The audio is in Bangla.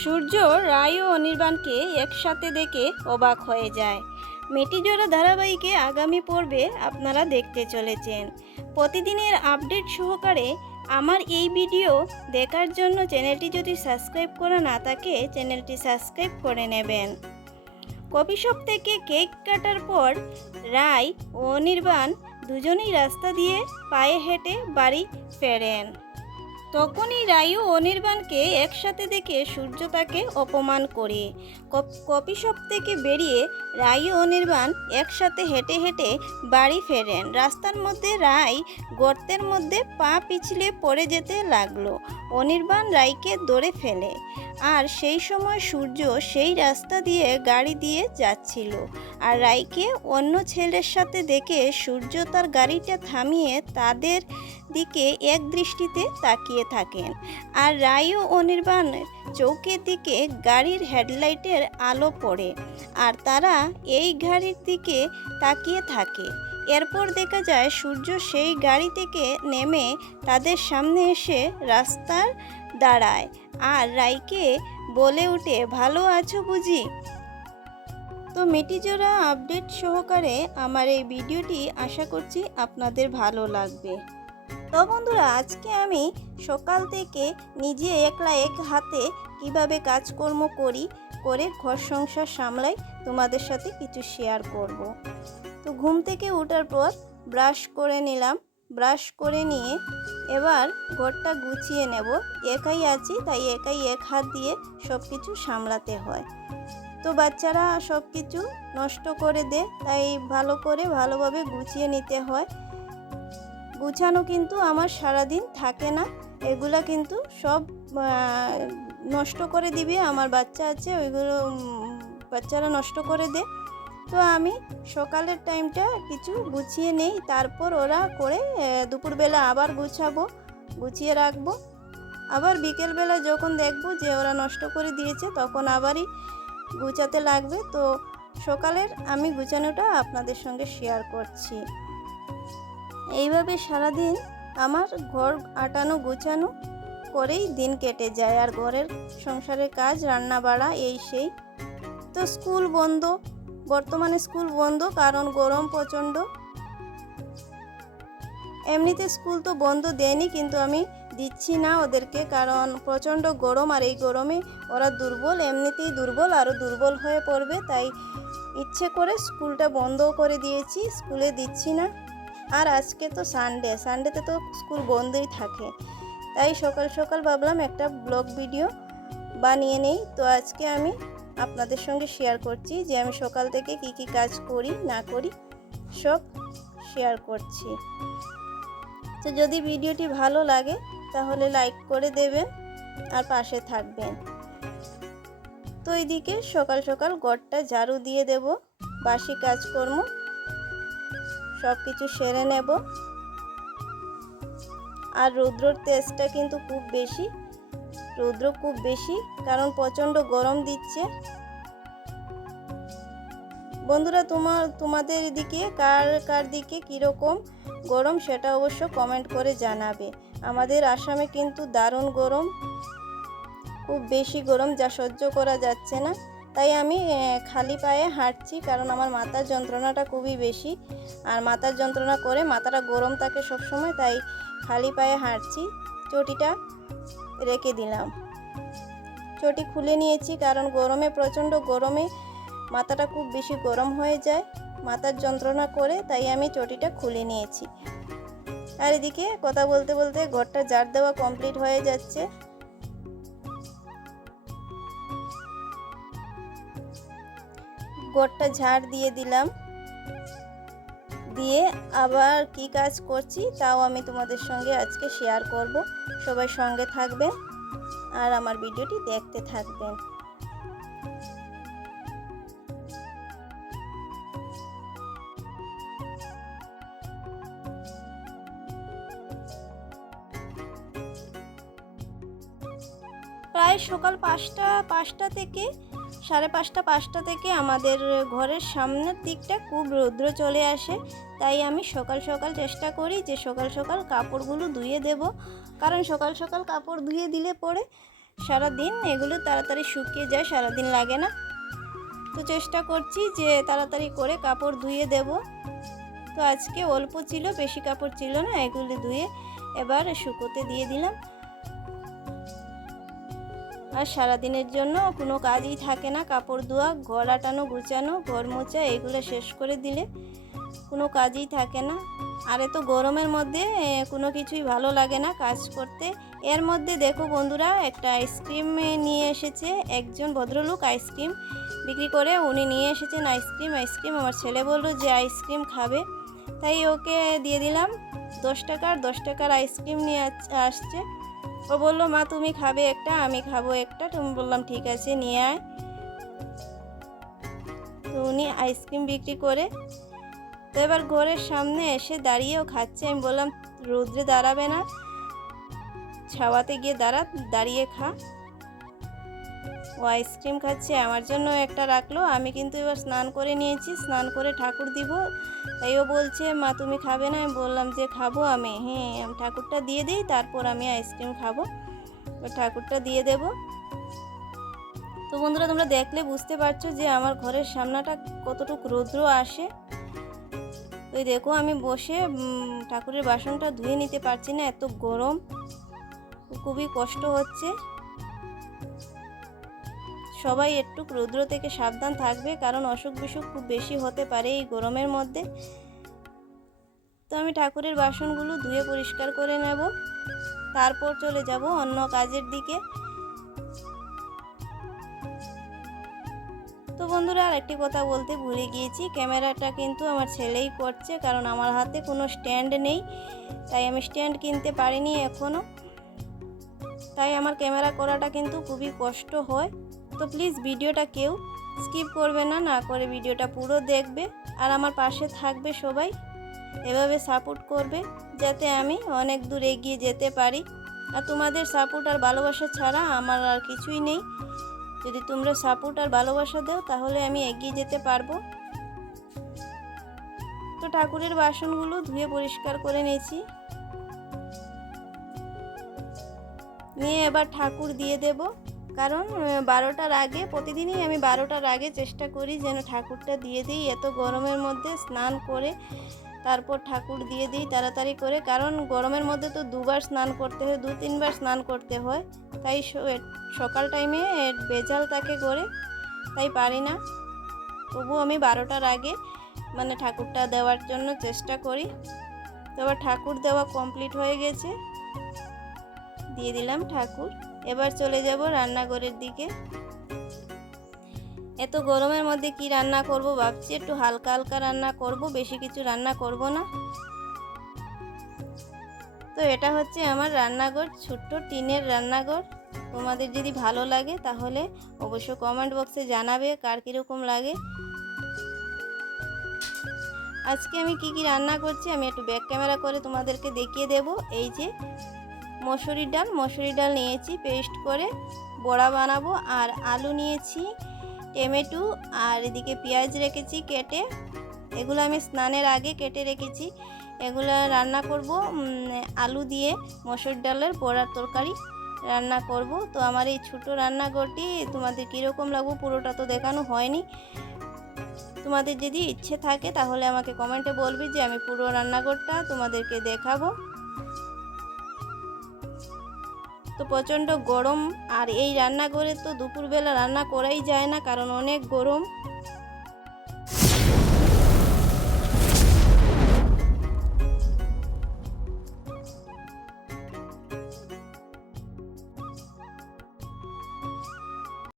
সূর্য রায় ও অনির্বাণকে একসাথে দেখে অবাক হয়ে যায়। মেটিজোড়া ধারাবাহিকে আগামী পর্বে আপনারা দেখতে চলেছেন। প্রতিদিনের আপডেট সহকারে আমার এই ভিডিও দেখার জন্য চ্যানেলটি যদি সাবস্ক্রাইব করা না থাকে, চ্যানেলটি সাবস্ক্রাইব করে নেবেন। কফি শপ থেকে কেক কাটার পর রায় ও অনির্বাণ দুজনেই রাস্তা দিয়ে পায়ে হেঁটে বাড়ি ফেরেন। তখনই রায়ু অনির্বাণকে একসাথে দেখে সূর্য তাকে অপমান করে। কপ- শপ থেকে বেরিয়ে রায়ু অনির্বাণ একসাথে হেঁটে হেঁটে বাড়ি ফেরেন। রাস্তার মধ্যে রায় গর্তের মধ্যে পা পিছলে পড়ে যেতে লাগল। অনির্বাণ রায়কে দৌড়ে ফেলে। আর সেই সময় সূর্য সেই রাস্তা দিয়ে গাড়ি দিয়ে যাচ্ছিল। আর রায়কে অন্য ছেলের সাথে দেখে সূর্য তার গাড়িটা থামিয়ে তাদের দিকে এক দৃষ্টিতে তাকিয়ে থাকেন। আর রায় ও অনির্বাণের চৌকের দিকে গাড়ির হেডলাইটের আলো পড়ে আর তারা এই গাড়ির দিকে তাকিয়ে থাকে। এরপর দেখা যায় সূর্য সেই গাড়ি থেকে নেমে তাদের সামনে এসে রাস্তার দাঁড়ায় আর রাইকে বলে উঠে ভালো আছো বুঝি? তো মিটিজোড়া আপডেট সহকারে আমার এই ভিডিওটি আশা করছি আপনাদের ভালো লাগবে। তো বন্ধুরা, আজকে আমি সকাল থেকে নিজে একলা এক হাতে কীভাবে কাজকর্ম করি, করে ঘর সংসার সামলাই তোমাদের সাথে কিছু শেয়ার করব। তো ঘুম থেকে ওঠার পর ব্রাশ করে নিলাম। ব্রাশ করে নিয়ে এবার ঘরটা গুছিয়ে নেব। একাই আছি, তাই একাই এক হাত দিয়ে সব কিছু সামলাতে হয়। তো বাচ্চারা সব কিছু নষ্ট করে দেয় তাই ভালো করে ভালোভাবে গুছিয়ে নিতে হয়। গুছানো কিন্তু আমার সারাদিন থাকে না। এগুলা কিন্তু সব নষ্ট করে দিবে, আমার বাচ্চা আছে, ওইগুলো বাচ্চারা নষ্ট করে দে। তো আমি সকালের টাইমটা কিছু গুছিয়ে নেই, তারপর ওরা করে দুপুরবেলা আবার গুছাবো, গুছিয়ে রাখব। আবার বিকেলবেলা যখন দেখব যে ওরা নষ্ট করে দিয়েছে, তখন আবারই গুছাতে লাগবে। তো সকালের আমি গুছানোটা আপনাদের সঙ্গে শেয়ার করছি। এইভাবে সারাদিন আমার ঘর আটানো গোছানো করেই দিন কেটে যায় আর ঘরের সংসারের কাজ রান্না বাড়া এই সেই। তো স্কুল বন্ধ, বর্তমানে স্কুল বন্ধ, কারণ গরম প্রচণ্ড। এমনিতে স্কুল তো বন্ধ দেয়নি, কিন্তু আমি দিচ্ছি না ওদেরকে, কারণ প্রচণ্ড গরম আর এই গরমে ওরা দুর্বল, এমনিতেই দুর্বল, আরও দুর্বল হয়ে পড়বে, তাই ইচ্ছে করে স্কুলটা বন্ধ করে দিয়েছি, স্কুলে দিচ্ছি না। আর আজকে তো সানডে সানডেতে তো স্কুল বন্ধই থাকে। তাই সকাল সকাল ভাবলাম একটা ব্লগ ভিডিও বানিয়ে নেই। তো আজকে আমি আপনাদের সঙ্গে শেয়ার করছি যে আমি সকাল থেকে কি কি কাজ করি, না করি, সব শেয়ার করছি। তো যদি ভিডিওটি ভালো লাগে, তাহলে লাইক করে দেবেন আর পাশে থাকবেন। তো এইদিকে সকাল সকাল গড়টা ঝাড়ু দিয়ে দেব, বাসি কাজকর্ম সব কিছু সেরে নেব। আর রৌদ্রর তেজটা কিন্তু খুব বেশি। রৌদ্র খুব বেশি, কারণ প্রচণ্ড গরম দিচ্ছে। বন্ধুরা, তোমার, তোমাদের দিকে, কার কার দিকে কীরকম গরম সেটা অবশ্য কমেন্ট করে জানাবে। আমাদের আসামে কিন্তু দারুণ গরম। খুব বেশি গরম যা সহ্য করা যাচ্ছে না। তাই আমি খালি পায়ে হাঁটছি কারণ আমার মাথার যন্ত্রণাটা খুবই বেশি। আর মাথার যন্ত্রণা করে মাথাটা গরম থাকে সবসময়, তাই খালি পায়ে হাঁটছি। চটিটা রেখে দিলাম। চটি খুলে নিয়েছি কারণ গরমে, প্রচণ্ড গরমে মাথাটা খুব বেশি গরম হয়ে যায় মাথার যন্ত্রণা করে, তাই আমি চটিটা খুলে নিয়েছি। আর এদিকে কথা বলতে বলতে ঘরটা জার দেওয়া কমপ্লিট হয়ে যাচ্ছে। গোড়টা ঝাড় দিয়ে দিলাম। দিয়ে আবার কি কাজ করছি তাও আমি তোমাদের সঙ্গে আজকে শেয়ার করব। সবাই সঙ্গে থাকবেন আর আমার ভিডিওটি দেখতে থাকবেন। প্রায় সকাল পাঁচটা পাঁচটা থেকে সাড়ে পাঁচটা পাঁচটা থেকে আমাদের ঘরের সামনের দিকটা খুব রৌদ্র চলে আসে। তাই আমি সকাল সকাল চেষ্টা করি যে সকাল সকাল কাপড়গুলো ধুয়ে দেব। কারণ সকাল সকাল কাপড় ধুয়ে দিলে পরে সারা দিন এগুলো তাড়াতাড়ি শুকিয়ে যায় সারা দিন লাগে না। তো চেষ্টা করছি যে তাড়াতাড়ি করে কাপড় ধুয়ে দেব। তো আজকে অল্প ছিল, বেশি কাপড় ছিল না, এগুলো ধুয়ে এবার শুকোতে দিয়ে দিলাম। আর সারাদিনের জন্য কোনো কাজই থাকে না। কাপড় ধোয়া, ঘর আটানো, গুছানো, ঘর মোছা, এগুলো শেষ করে দিলে কোনো কাজই থাকে না। আর এত গরমের মধ্যে কোনো কিছুই ভালো লাগে না কাজ করতে। এর মধ্যে দেখো বন্ধুরা, একটা আইসক্রিম নিয়ে এসেছে, একজন ভদ্রলোক আইসক্রিম বিক্রি করে উনি নিয়ে এসেছেন আইসক্রিম। আইসক্রিম আমার ছেলে বলল যে আইসক্রিম খাবে। তাই ওকে দিয়ে দিলাম। দশ টাকার দশ টাকার আইসক্রিম নিয়ে আস- আসছে। ও বলল, মা, তুমি খাবে একটা, আমি খাব একটা। তুমি বললাম, ঠিক আছে, নিয়ে আয়। তো উনি আইসক্রিম বিক্রি করে, তো এবার ঘরের সামনে এসে দাঁড়িয়েও খাচ্ছে। আমি বললাম, রৌদ্রে দাঁড়াবে না, ছাওয়াতে গিয়ে দাঁড়া, দাঁড়িয়ে খা। ও আইসক্রিম খাচ্ছে, আমার জন্য একটা রাখল। আমি কিন্তু এবার স্নান করে নিয়েছি, স্নান করে ঠাকুর দিব। তাই ও বলছে, মা, তুমি খাবে না? আমি বললাম, যে খাব আমি? হ্যাঁ আমি ঠাকুরটা দিয়ে দিই, তারপর আমি আইসক্রিম খাব। তো ঠাকুরটা দিয়ে দেব। তো বন্ধুরা, তোমরা দেখলে বুঝতে পারছ যে আমার ঘরের সামনাটা কতটুকু রৌদ্র আসে। ওই দেখো, আমি বসে ঠাকুরের বাসনটা ধুয়ে নিতে পারছি না, এত গরম। খুবই কষ্ট হচ্ছে। সবাই একটু রৌদ্র থেকে সাবধান থাকবে, কারণ অসুখ বিসুখ খুব বেশি হতে পারে এই গরমের মধ্যে। তো আমি ঠাকুরের বাসনগুলো ধুয়ে পরিষ্কার করে নেব। তারপর চলে যাব অন্য কাজের দিকে। তো বন্ধুরা আর একটি কথা বলতে ভুলে গিয়েছি, ক্যামেরাটা কিন্তু আমার ছেলেই করছে কারণ আমার হাতে কোনো স্ট্যান্ড নেই, তাই আমি স্ট্যান্ড কিনতে পারিনি এখনও তাই আমার ক্যামেরা করাটা কিন্তু খুবই কষ্ট হয়। তো প্লিজ ভিডিওটা কেউ স্কিপ করবে না না করে ভিডিওটা পুরো দেখবে আর আমার পাশে থাকবে সবাই। এভাবে সাপোর্ট করবে যাতে আমি অনেক দূর এগিয়ে যেতে পারি। আর তোমাদের সাপোর্ট আর ভালোবাসা ছাড়া আমার আর কিছুই নেই। যদি তোমরা সাপোর্ট আর ভালোবাসা দাও, তাহলে আমি এগিয়ে যেতে পারব। তো ঠাকুরের বাসনগুলো ধুয়ে পরিষ্কার করে নিয়েছি। নিয়ে এবার ঠাকুর দিয়ে দেব। কারণ বারোটার আগে, প্রতিদিনই আমি বারোটার আগে চেষ্টা করি যেন ঠাকুরটা দিয়ে দিই, এত গরমের মধ্যে স্নান করে তারপর ঠাকুর দিয়ে দিই তাড়াতাড়ি করে। কারণ, গরমের মধ্যে তো দুবার স্নান করতে হয় দু তিনবার স্নান করতে হয়। তাই সকাল টাইমে বেজাল তাকে করে, তাই পারি না। তবু আমি বারোটার আগে মানে ঠাকুরটা দেওয়ার জন্য চেষ্টা করি। তো এবার ঠাকুর দেওয়া কমপ্লিট হয়ে গেছে। দিয়ে দিলাম ঠাকুর। এবার চলে যাব রান্নাঘরের দিকে। এত গরমের মধ্যে কি রান্না করব ভাবছি, একটু হালকা হালকা রান্না করব, বেশি কিছু রান্না করব না। তো এটা হচ্ছে আমার রান্নাঘর, ছোট্ট টিনের রান্নাঘর। তোমাদের যদি ভালো লাগে তাহলে অবশ্য কমেন্ট বক্সে জানাবে কার কীরকম লাগে। আজকে আমি কি কি রান্না করছি আমি একটু ব্যাক ক্যামেরা করে তোমাদেরকে দেখিয়ে দেব। এই যে মসুরির ডাল মসুরির ডাল নিয়েছি, পেস্ট করে বড়া বানাবো, আর আলু নিয়েছি, টমেটো, আর এদিকে পেঁয়াজ রেখেছি কেটে। এগুলো আমি স্নানের আগে কেটে রেখেছি। এগুলো রান্না করব আলু দিয়ে মসুর ডালের বড়ার তরকারি রান্না করব। তো আমার এই ছোটো রান্নাঘরটি তোমাদের কীরকম লাগবো পুরোটা তো দেখানো হয়নি। তোমাদের যদি ইচ্ছে থাকে তাহলে আমাকে কমেন্টে বলবি যে আমি পুরো রান্নাঘরটা তোমাদেরকে দেখাবো। তো প্রচণ্ড গরম আর এই রান্নাঘরে তো দুপুরবেলা রান্না করাই যায় না কারণ অনেক গরম।